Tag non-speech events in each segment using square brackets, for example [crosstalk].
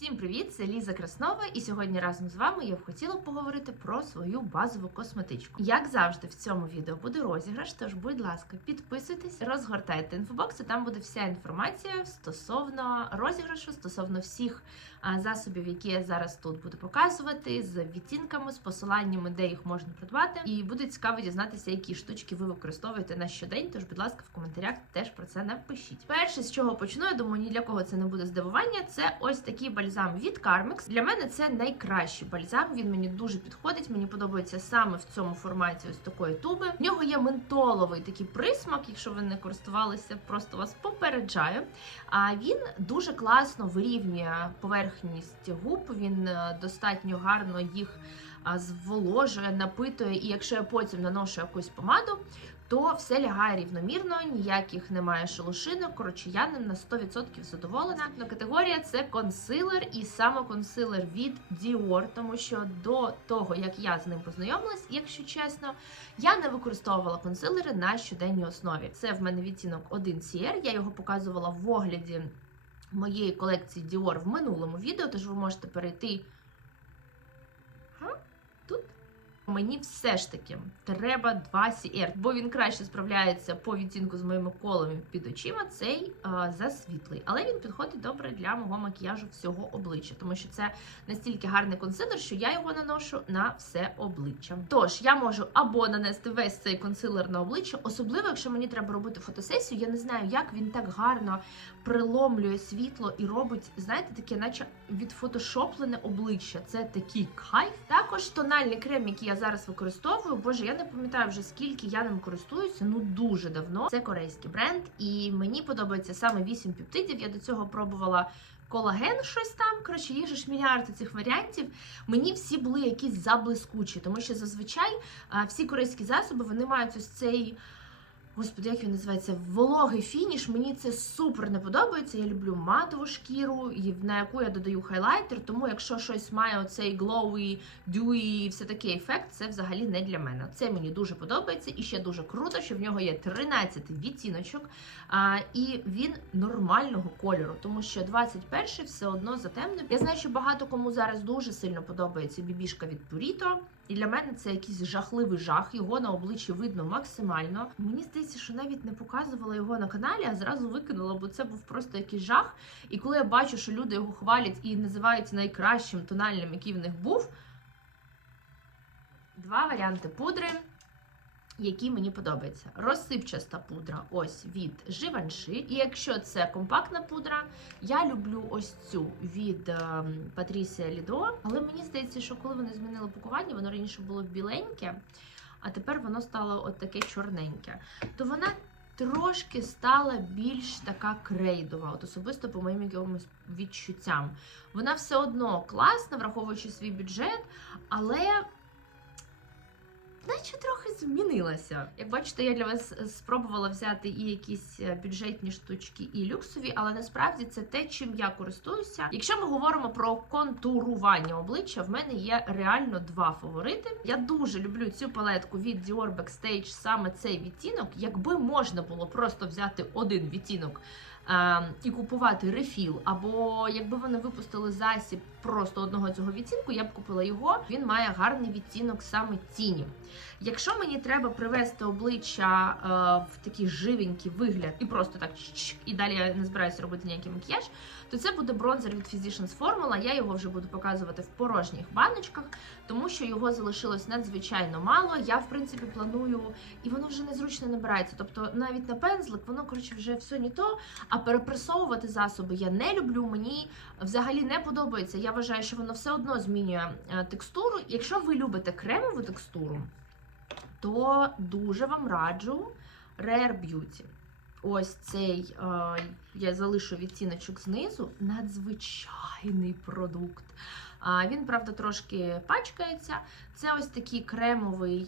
Всім привіт! Це Ліза Краснова, і сьогодні разом з вами я б хотіла поговорити про свою базову косметичку. Як завжди, в цьому відео буде розіграш, тож, будь ласка, підписуйтесь, розгортайте інфобокс, і там буде вся інформація стосовно розіграшу, стосовно всіх засобів, які я зараз тут буду показувати, з відтінками, з посиланнями, де їх можна придбати. І буде цікаво дізнатися, які штучки ви використовуєте на щодень. Тож, будь ласка, в коментарях теж про це напишіть. Перше, з чого почну, я думаю, ні для кого це не буде здивування. Це ось такі такий бальзам від Carmex. Для мене це найкращий бальзам. Він мені дуже підходить. Мені подобається саме в цьому форматі ось такої туби. В нього є ментоловий такий присмак. Якщо ви не користувалися, просто вас попереджаю. А він дуже класно вирівнює поверхність губ. Він е, достатньо гарно їх зволожує, напитує. І якщо я потім наношу якусь помаду, то все лягає рівномірно, ніяких немає шелушинок. Коротше, я ним на 100% задоволена. Наступна категорія це консилер, і саме консилер від Dior, тому що до того, як я з ним познайомилась, якщо чесно, я не використовувала консилери на щоденній основі. Це в мене відтінок 1 CR, я його показувала в огляді моєї колекції Dior в минулому відео, тож ви можете перейти. Га? Тут Мені все ж таки треба 2 CR, бо він краще справляється по відтінку з моїми колами під очима. Цей а, засвітлий, але він підходить добре для мого макіяжу всього обличчя, тому що це настільки гарний консилер, що я його наношу на все обличчя. Тож я можу або нанести весь цей консилер на обличчя, особливо якщо мені треба робити фотосесію. Я не знаю, як він так гарно приломлює світло і робить, знаєте, таке, наче відфотошоплене обличчя. Це такий кайф. Також тональний крем, який я зараз використовую. Боже, я не пам'ятаю вже скільки я ним користуюся. Ну дуже давно. Це корейський бренд, і мені подобається саме 8 пептидів. Я до цього пробувала. Колаген, щось там, коротше, їх ж мільярди цих варіантів. Мені всі були якісь заблискучі, тому що зазвичай всі корейські засоби вони мають ось цей. Господи, як він називається? Вологий фініш. Мені це супер не подобається. Я люблю матову шкіру, на яку я додаю хайлайтер. Тому якщо щось має оцей glowy, dewy все такий ефект, це взагалі не для мене. Це мені дуже подобається, і ще дуже круто, що в нього є 13 відтіночок, а, і він нормального кольору, тому що 21 все одно затемнив. Я знаю, що багато кому зараз дуже сильно подобається бібішка від Purito. І для мене це якийсь жахливий жах. Його на обличчі видно максимально. Мені здається, що навіть не показувала його на каналі, а зразу викинула, бо це був просто якийсь жах. І коли я бачу, що люди його хвалять і називають найкращим тональним, який в них був. Два варіанти пудри. Які мені подобаються. Розсипчаста пудра, ось від Givenchy. І якщо це компактна пудра, я люблю ось цю від Patricia Lido. Але мені здається, що коли вони змінили пакування, воно раніше було біленьке, а тепер воно стало от таке чорненьке. То вона трошки стала більш така крейдова, от особисто по моїм якимось відчуттям. Вона все одно класна, враховуючи свій бюджет, але наче трохи змінилася. Як бачите, я для вас спробувала взяти і якісь е, бюджетні штучки, і люксові, але насправді це те, чим я користуюся. Якщо ми говоримо про контурування обличчя, в мене є реально два фаворити. Я дуже люблю цю палетку від Dior Backstage, саме цей відтінок. Якби можна було просто взяти один відтінок. І купувати рефіл, або якби вони випустили засіб просто одного цього відцінку, я б купила його. Він має гарний відцінок саме тіні. Якщо мені треба привести обличчя е, в такий живенький вигляд і просто так і далі я не збираюся робити ніякий макіяж, то це буде бронзер від Physicians Formula. Я його вже буду показувати в порожніх баночках, тому що його залишилось надзвичайно мало. Я, в принципі, планую, і воно вже незручно набирається. Тобто навіть на пензлик воно коротше вже все не то. А перепресовувати засоби я не люблю. Мені взагалі не подобається. Я вважаю, що воно все одно змінює е, текстуру. Якщо ви любите кремову текстуру, то дуже вам раджу Rare Beauty. Ось цей е, я залишу відтіночок знизу. Надзвичайний продукт. Він, правда, трошки пачкається. Це ось такий кремовий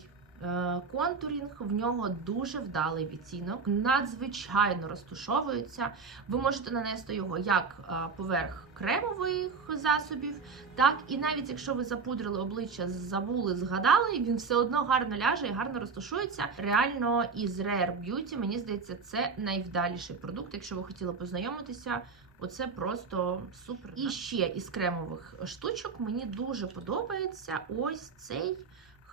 контурінг. В нього дуже вдалий відтінок, надзвичайно розтушовується. Ви можете нанести його як е, поверх кремових засобів, так і навіть якщо ви запудрили обличчя, забули, згадали, він все одно гарно ляже і гарно розташується. Реально, із Rare Beauty, мені здається, це найвдаліший продукт. Якщо ви хотіли познайомитися, Оце просто супер. І ще із кремових штучок мені дуже подобається ось цей.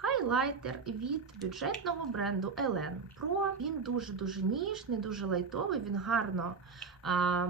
Хайлайтер від бюджетного бренду Елен Pro. Він дуже-дуже ніжний, дуже лайтовий, він гарно а,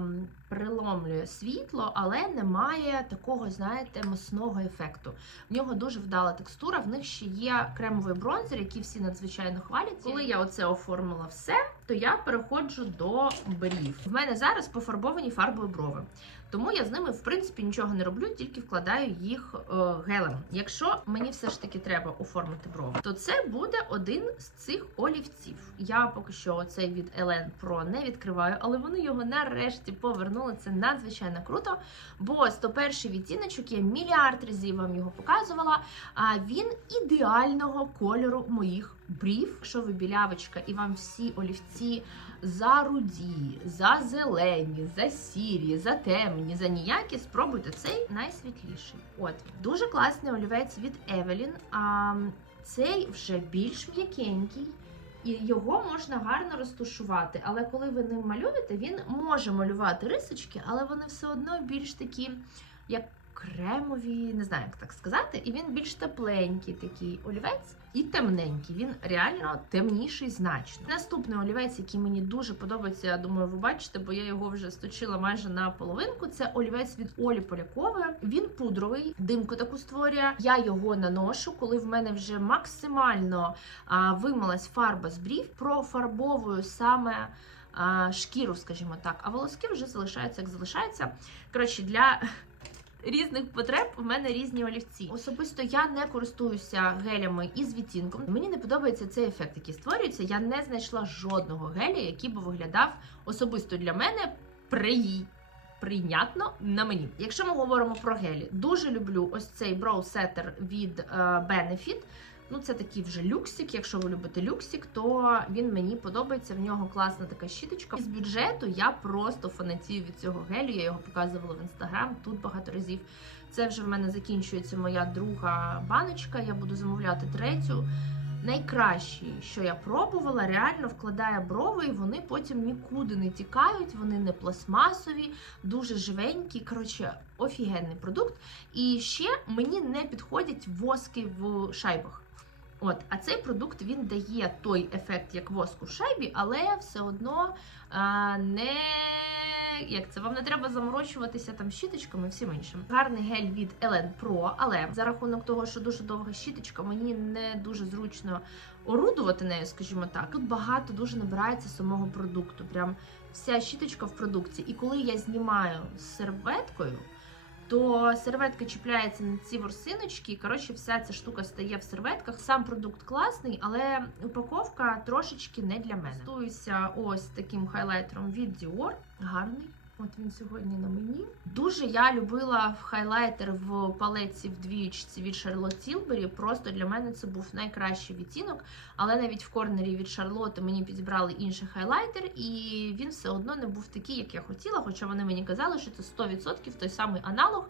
приломлює світло, але не має такого, знаєте, масного ефекту. В нього дуже вдала текстура. В них ще є кремовий бронзер, який всі надзвичайно хвалять. Коли я оце оформила все, то я переходжу до брів. В мене зараз пофарбовані фарбою брови. Тому я з ними, в принципі, нічого не роблю, тільки вкладаю їх е, гелем. Якщо мені все ж таки треба оформити брови, то це буде один з цих олівців. Я поки що цей від Elen Pro не відкриваю, але вони його нарешті повернули. Це надзвичайно круто. Бо 101 відтіночок, я мільярд разів вам його показувала. А він ідеального кольору моїх брів. Якщо ви білявочка і вам всі олівці за руді, за зелені, за сірі, за темні, за ніякі, спробуйте цей найсвітліший. От дуже класний олівець від Evelyn. А цей вже більш м'якенький. І його можна гарно розташувати. Але коли ви ним малюєте, він може малювати рисочки, але вони все одно більш такі, як кремові, не знаю, як так сказати. І він більш тепленький такий олівець і темненький. Він реально темніший значно. Наступний олівець, який мені дуже подобається, я думаю, ви бачите, бо я його вже сточила майже на половинку. Це олівець від Олі Полякової. Він пудровий, димку таку створює. Я його наношу, коли в мене вже максимально а, вимилась фарба з брів, профарбовую саме. Шкіру, скажімо так, а волоски вже залишаються як залишаються. Коротше, для різних потреб в мене різні олівці. Особисто я не користуюся гелями із відтінком. Мені не подобається цей ефект, який створюється. Я не знайшла жодного геля, який би виглядав особисто для мене при. Прийнятно на мені. Якщо ми говоримо про гелі, дуже люблю ось цей броусетер від е, Benefit. Ну, це такий вже люксик. Якщо ви любите люксик, то він мені подобається. В нього класна така щіточка. З бюджету я просто фанатію від цього гелю. Я його показувала в інстаграм тут багато разів. Це вже в мене закінчується моя друга баночка. Я буду замовляти третю. Найкращий, що я пробувала, реально вкладає брови, і вони потім нікуди не тікають, вони не пластмасові, дуже живенькі. Коротше, офігенний продукт. І ще мені не підходять воски в шайбах. От, а цей продукт він дає той ефект, як воску в шайбі, але все одно а, не як це вам не треба заморочуватися там щіточками і всім іншим. Гарний гель від Elen Pro, але за рахунок того, що дуже довга щіточка, мені не дуже зручно орудувати нею, скажімо так. Тут багато дуже набирається самого продукту. Прям вся щіточка в продукті. І коли я знімаю з серветкою то серветка чіпляється на ці ворсиночки, і коротше, вся ця штука стає в серветках. Сам продукт класний, але упаковка трошечки не для мене. Стуюся ось таким хайлайтером від Dior. Гарний. От він сьогодні на мені. Дуже я любила хайлайтер в палеці в двічці від Charlotte Tilbury. Просто для мене це був найкращий відтінок. Але навіть в корнері від Charlotte мені підібрали інший хайлайтер, і він все одно не був такий, як я хотіла. Хоча вони мені казали, що це 100% той самий аналог.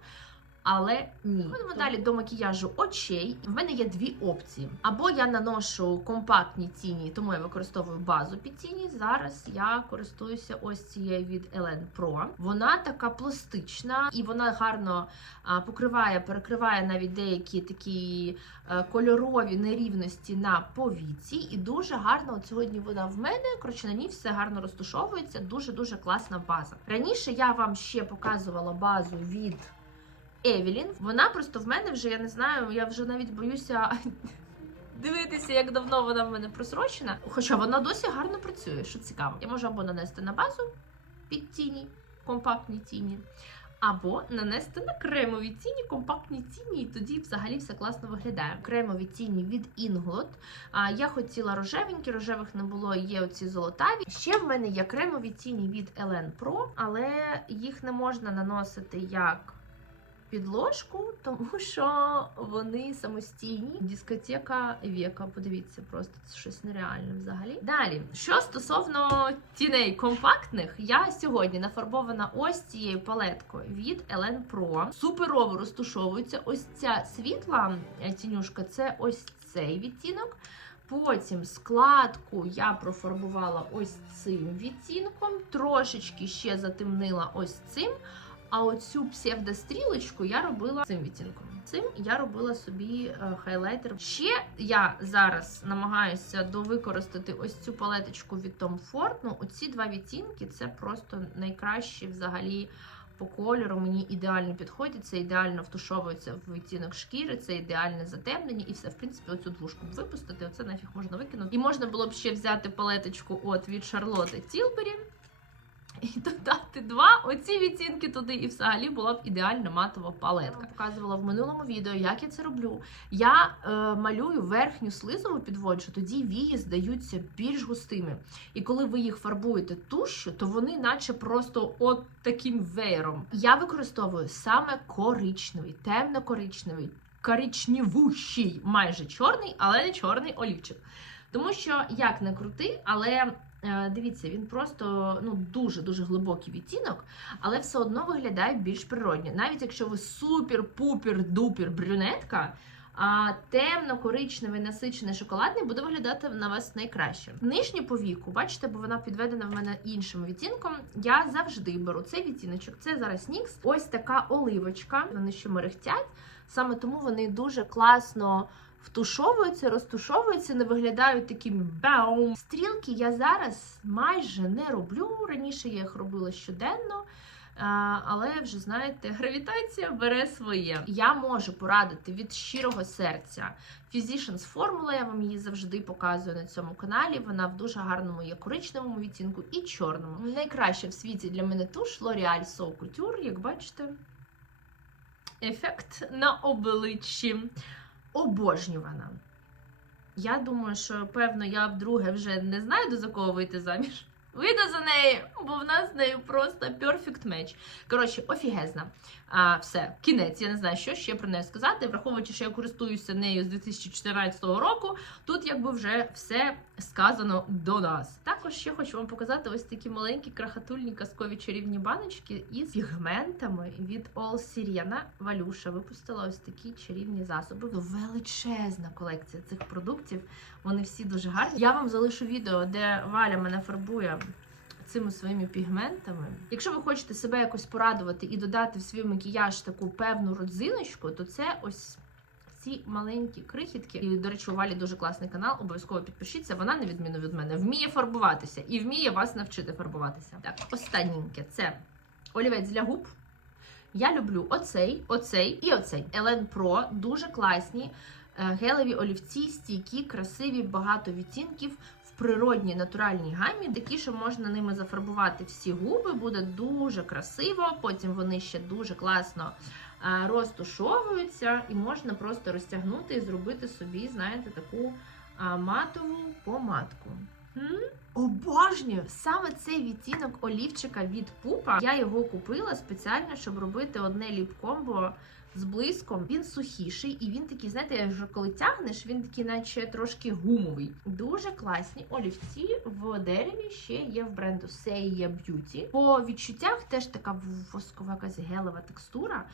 Але ні. Ходимо далі до макіяжу очей. В мене є дві опції. Або я наношу компактні тіні, тому я використовую базу під тіні. Зараз я користуюся ось цією від Elen Pro. Вона така пластична і вона гарно покриває, перекриває навіть деякі такі кольорові нерівності на повіці. І дуже гарно от сьогодні вона в мене. Коротше, на ній все гарно розташовується. Дуже дуже класна база. Раніше я вам ще показувала базу від. Евелін. Вона просто в мене вже, я не знаю, я вже навіть боюся [laughs] дивитися, як давно вона в мене просрочена. Хоча вона досі гарно працює, що цікаво. Я можу або нанести на базу під тіні, компактні тіні, або нанести на кремові тіні, компактні тіні, і тоді взагалі все класно виглядає. Кремові тіні від Inglot. А я хотіла рожевенькі, рожевих не було, є оці золотаві. Ще в мене є кремові тіні від Elen Pro, але їх не можна наносити як підложку, тому що вони самостійні. Дискотека віка. Подивіться, просто це щось нереальне взагалі. Далі, що стосовно тіней компактних, я сьогодні нафарбована ось цією палеткою від Elen Pro. Суперово розтушовується. Ось ця світла е, тінюшка це ось цей відтінок. Потім складку я профарбувала ось цим відтінком, трошечки ще затемнила ось цим. А оцю псевдострілочку я робила цим відтінком. Цим я робила собі е, хайлайтер. Ще я зараз намагаюся довикористати ось цю палеточку від Tom Ford. Ну, оці два відтінки це просто найкращі взагалі по кольору. Мені ідеально підходять. Це ідеально втушовується в відтінок шкіри, це ідеальне затемнення, і все, в принципі, оцю двушку б випустити. Оце нафіг можна викинути. І можна було б ще взяти палеточку от від Шарлотти Тілбері. [laughs] І додати два оці відтінки туди, і взагалі була б ідеальна матова палетка. Я показувала в минулому відео, як я це роблю. Я е, малюю верхню слизову підводжу, тоді вії здаються більш густими. І коли ви їх фарбуєте тушю, то вони, наче просто от таким веєром. Я використовую саме коричневий, темно-коричневий, коричневущий, майже чорний, але не чорний олівчик. Тому що як не крути, але Дивіться, він просто ну дуже дуже глибокий відтінок, але все одно виглядає більш природньо. Навіть якщо ви супер-пупер-дупер брюнетка, а темно-коричневий насичений шоколадний буде виглядати на вас найкраще. Нижню повіку, бачите, бо вона підведена в мене іншим відтінком. Я завжди беру цей відтіночок. Це зараз NYX. Ось така оливочка. Вони ще мерехтять. Саме тому вони дуже класно втушовуються, розтушовуються, не виглядають такими баум. Стрілки я зараз майже не роблю. Раніше я їх робила щоденно. Але вже знаєте, [laughs] гравітація бере своє. Я можу порадити від щирого серця Physicians формула. Я вам її завжди показую на цьому каналі. Вона в дуже гарному є коричневому відтінку і чорному. Найкраще в світі для мене туш L'Oreal So Couture, як бачите, ефект на обличчі обожнювана. Я думаю, що, певно, я вдруге вже не знайду за кого вийти заміж. Вийду за неї, бо в нас з нею просто perfect match. Коротше, офігезна. А, Все, кінець. Я не знаю, що ще про неї сказати. Враховуючи, що я користуюся нею з 2014 року, тут якби вже все сказано до нас. Також ще хочу вам показати ось такі маленькі крахатульні казкові чарівні баночки із пігментами від All Sirena. Валюша випустила ось такі чарівні засоби. Величезна колекція цих продуктів. Вони всі дуже гарні. Я вам залишу відео, де Валя мене фарбує цими своїми пігментами. Якщо ви хочете себе якось порадувати і додати в свій макіяж таку певну родзиночку, то це ось. Ці маленькі крихітки, і, до речі, у Валі дуже класний канал. Обов'язково підпишіться. Вона, на відміну від мене, вміє фарбуватися і вміє вас навчити фарбуватися. Так, останнє це олівець для губ. Я люблю оцей, оцей і оцей. Елен Pro дуже класні е, гелеві олівці, стійкі, красиві, багато відтінків природній натуральній гамі. Такі, що можна ними зафарбувати всі губи, буде дуже красиво. Потім вони ще дуже класно е, розтушовуються, і можна просто розтягнути і зробити собі, знаєте, таку е, матову помадку. Обожнюю саме цей відтінок олівчика від пупа. Я його купила спеціально, щоб робити одне ліп-комбо з блиском. Він сухіший, і він такий, знаєте, вже коли тягнеш, він такий, наче трошки гумовий. Дуже класні олівці в дереві ще є в бренду Seiya Beauty. По відчуттях теж така воскова якась гелева текстура.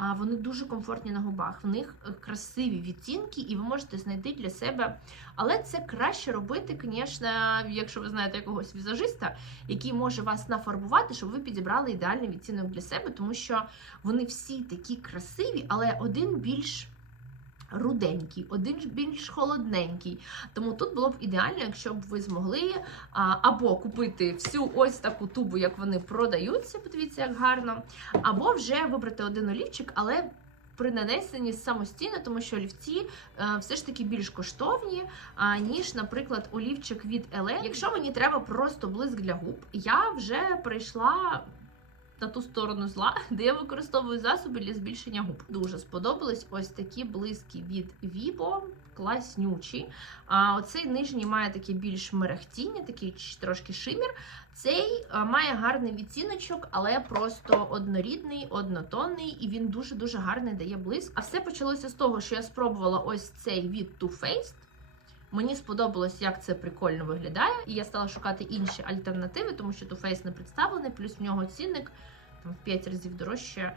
А вони дуже комфортні на губах. В них е, красиві відтінки, і ви можете знайти для себе. Але це краще робити, звісно, якщо ви знаєте якогось візажиста, який може вас нафарбувати, щоб ви підібрали ідеальний відтінок для себе, тому що вони всі такі красиві, але один більш. Руденький, один більш холодненький. Тому тут було б ідеально, якщо б ви змогли або купити всю ось таку тубу, як вони продаються, подивіться, як гарно, або вже вибрати один олівчик, але при нанесенні самостійно, тому що олівці а, все ж таки більш коштовні, ніж, наприклад, олівчик від Еле. Якщо мені треба просто блиск для губ, я вже прийшла на ту сторону зла, [laughs] де я використовую засоби для збільшення губ. Дуже сподобались ось такі блиски від Vibo, класнючі. А оцей нижній має таке більш мерехтіння, такий трошки шимір. Цей має гарний відціночок, але просто однорідний, однотонний, і він дуже-дуже гарний дає блиск. А все почалося з того, що я спробувала ось цей від Too Faced. Мені сподобалось, як це прикольно виглядає, і я стала шукати інші альтернативи, тому що Too Faced не представлений, плюс в нього цінник там в 5 разів дорожче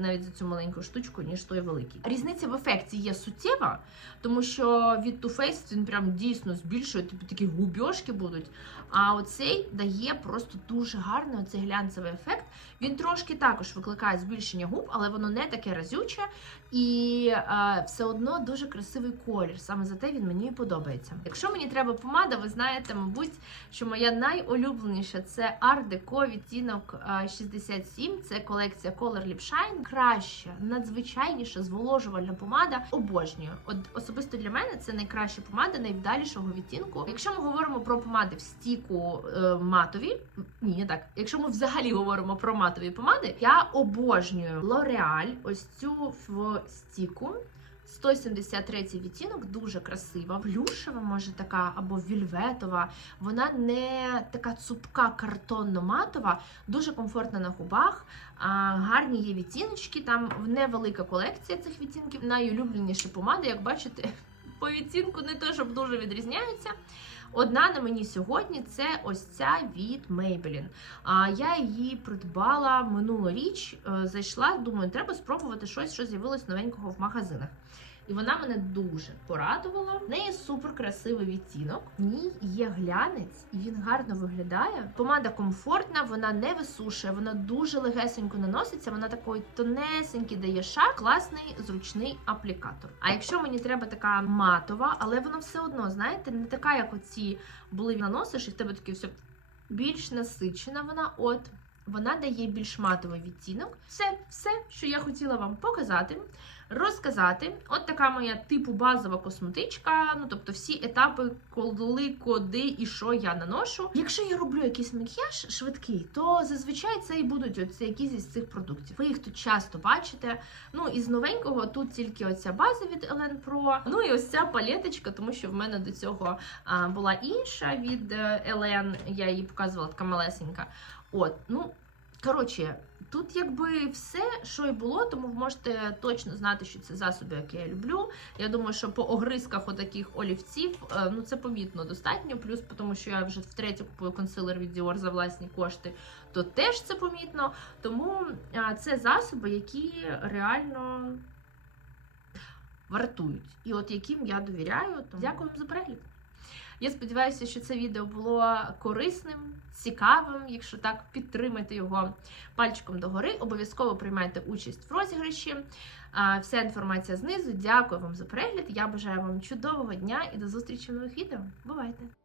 навіть за цю маленьку штучку, ніж той великий. Різниця в ефекті є суттєва, тому що від Too Faced він прям дійсно збільшує, тобі такі губьошки будуть. А оцей дає просто дуже гарний оцей глянцевий ефект. Він трошки також викликає збільшення губ, але воно не таке разюче і е, все одно дуже красивий колір. Саме за те він мені подобається. Якщо мені треба помада, ви знаєте, мабуть, що моя найулюбленіша це Art Deco відтінок е, 67. Це колекція Color Lip Shine. Краща, надзвичайніша зволожувальна помада. Обожнюю. От особисто для мене це найкраща помада найвдалішого відтінку. Якщо ми говоримо про помади в стіку е, матові, ні, не так. Якщо ми взагалі говоримо про матові помади, я обожнюю L'Oreal, ось цю в стіку. 173 відтінок, дуже красива, плюшева, може така, або вільветова. Вона не така цупка картонно-матова, дуже комфортна на губах. Гарні є відтіночки. Там невелика колекція цих відтінків. Найулюбленіші помади, як бачите, [laughs] по відтінку не те, щоб дуже відрізняються. Одна на мені сьогодні це ось ця від Maybelline. А я її придбала минулоріч. е, Зайшла, думаю, треба спробувати щось, що з'явилось новенького в магазинах. І вона мене дуже порадувала. В неї супер красивий відтінок. В ній є глянець, і він гарно виглядає. Помада комфортна, вона не висушує, вона дуже легесенько наноситься. Вона такий тонесенький дає шар, класний зручний аплікатор. А якщо мені треба така матова, але вона все одно, знаєте, не така, як оці були наносиш, і в тебе таке все більш насичена. Вона от. Вона дає більш матовий відтінок. Це все, що я хотіла вам показати, розказати. От така моя типу базова косметичка. Ну тобто всі етапи, коли, куди і що я наношу. Якщо я роблю якийсь макіяж швидкий, то зазвичай це і будуть оці якісь із цих продуктів. Ви їх тут часто бачите. Ну із новенького тут тільки оця база від Elen Pro. Ну і ось ця палеточка, тому що в мене до цього була інша від е, Elen. Я її показувала така малесенька. От, ну коротше, тут якби все, що і було, тому ви можете точно знати, що це засоби, які я люблю. Я думаю, що по огризках отаких олівців, е, ну це помітно достатньо. Плюс, тому що я вже втретє купую консилер від Dior за власні кошти, то теж це помітно. Тому е, це засоби, які реально вартують, і от яким я довіряю. Тому дякую за перегляд. Я сподіваюся, що це відео було корисним, цікавим. Якщо так, підтримайте його пальчиком догори. Обов'язково приймайте участь в розіграші. Вся інформація знизу. Дякую вам за перегляд. Я бажаю вам чудового дня і до зустрічі в нових відео. Бувайте!